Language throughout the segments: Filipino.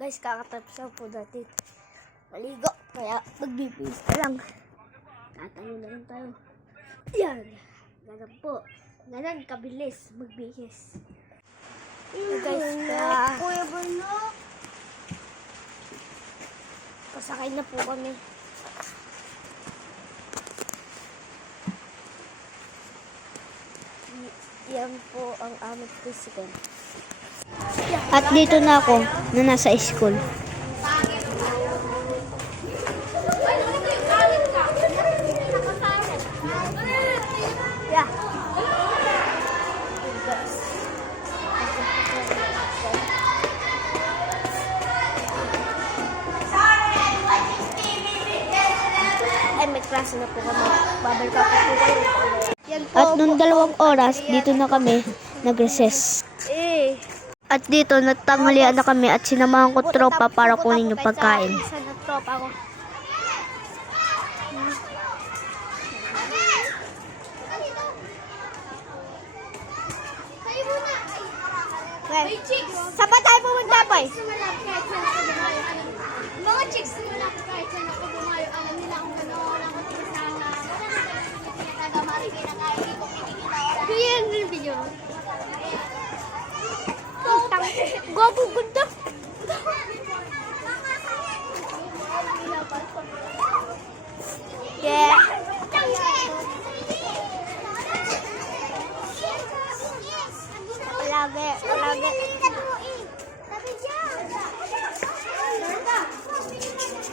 Guys, kakatapos lang po natin maligo. Kaya magbibihis na lang. Tatayo na lang tayo. Yan. Ganun po. Ganun kabilis magbihis. Guys, Kuya Bruno. Pasakay na po kami. Yan po ang aming physical. At dito na ako na nasa school. Yeah. Ay, may klase na po kami. Babalik ako po kayo. Yan po. At nung 2 oras, dito na kami nag-recess. At dito, nagtanghalian na kami at sinamahan ko tropa para kunin yung pagkain. Isa na tropa ko. Saan ba tayo pumunta, Pai? Mga chicks na wala ko kahit saan ako bumayo. Alam nila kung gano'n ako tinisama. Taga-mari kinakain. Hindi ko kinikita. Yan yung video. Gwapo ganda. Yeah. Palagi.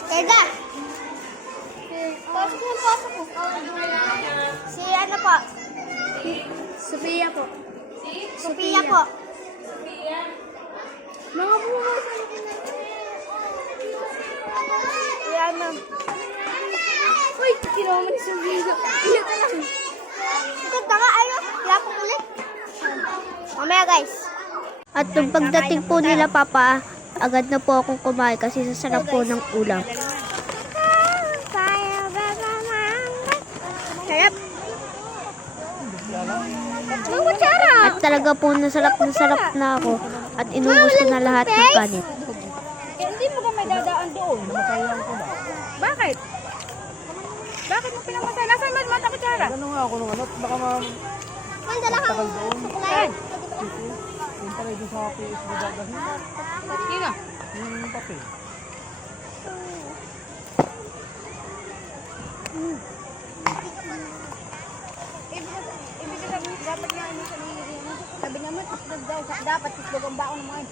Erda. Pasok mo. Si ano po? Sophia po. Sophia po. Mga buhay sa Yan na. Uy, kinuha mo ni Sophia. Iya ka lang. Ganda nga, ayun. Wala po ulit. Mamaya, guys. At nung pagdating po nila papa, agad na po akong kumain kasi sasarap po ng ulam. Sarap. Ang kutsara. At talaga po nasarap na ako at inubos ko na lahat ng kanin. Hindi mo ka may dadaan doon. Bakit? Bakit mo pinamatay? Nasaan mo mata kutsara? Ano nga ako nung ano, baka Mandala kang tagal doon. sukulay. Yung pala doon sa PS mo dadahin. Sino? Yung papel. Ibig sabihin, dapat nga ano sa nangyayari. Sabi naman, isdag daw. Dapat isdag ang baon ng mga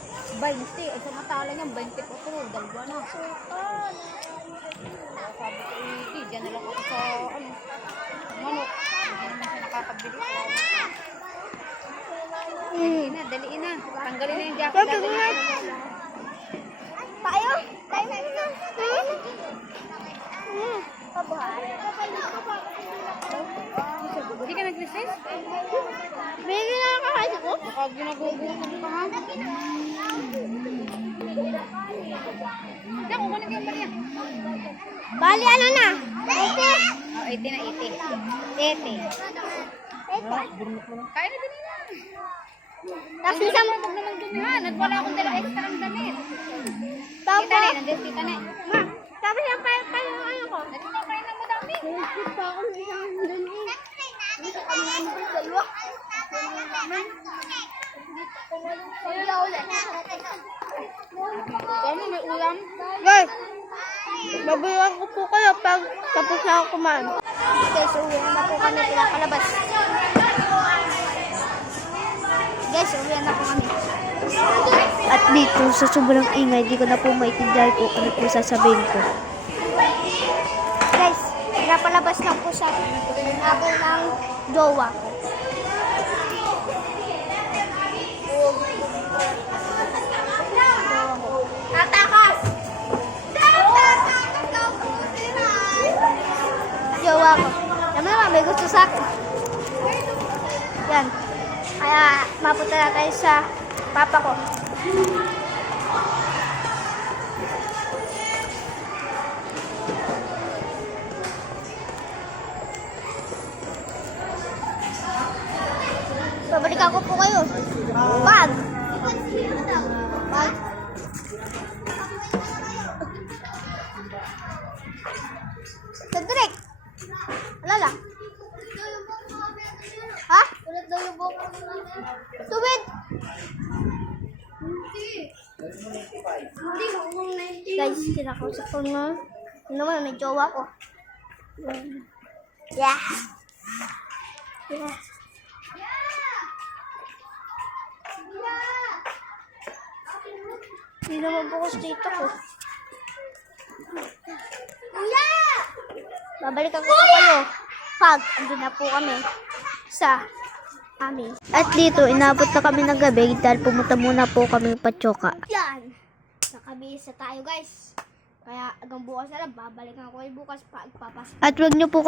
20. Ay, sa matala niya, 24. Dalawa na. Sabi ko, dyan na lang ako sa, manok. Hindi naman siya nakakabili. Daliin na. Tanggalin na yung jacket. Tayo. Tayo na. Hindi ka nag-recess? Bigyan na nakakain ako. Baka ginagugutom ka ha? Diyan, kukunin ko yung bariya. Bali, ano na? Oh, 80 na 80. 80. Kaya na din na. Tapos isang Huwag namang dumihan at wala akong dala extra ang damit. tao Kita po. na, nandun kita na. Ma, tapos yung paano ano ko? Nandito kayo na madami. Nagkit pa ako ng isang doon eh. Dito kami namin sa dalawa. Wala ulit. Kami may ulam. Guys, babayaran ko po kayo pag tapos na ako kumain. Guys, uwi na po kami pinakalabas. Guys, uwi na po kami. At dito, sa sobrang ingay, di ko na po maintindihan kung ano po sasabihin ko. Guys, pinapalabas lang po sa ako ng jowa ko. Tatakas! Jowa ko. Alam mo naman, may gusto sa akin. Yan. Kaya, mapunta na tayo sa papa ko. Babalikan ko po kayo. Bag! Bag! Guys, kinakausap ko na. Ano naman, may jowa ko. Yeah. Yeah. Hindi naman bukas dito ko. Babalikan ko po kayo pag andun na po kami sa amin. At dito, inabot na kami ng gabi dahil pumunta muna po kami Patyoka. Yan. Nakabihis na tayo guys. Kaya hanggang bukas na lang, babalikan ko kayo bukas pag papasok. At wag niyo po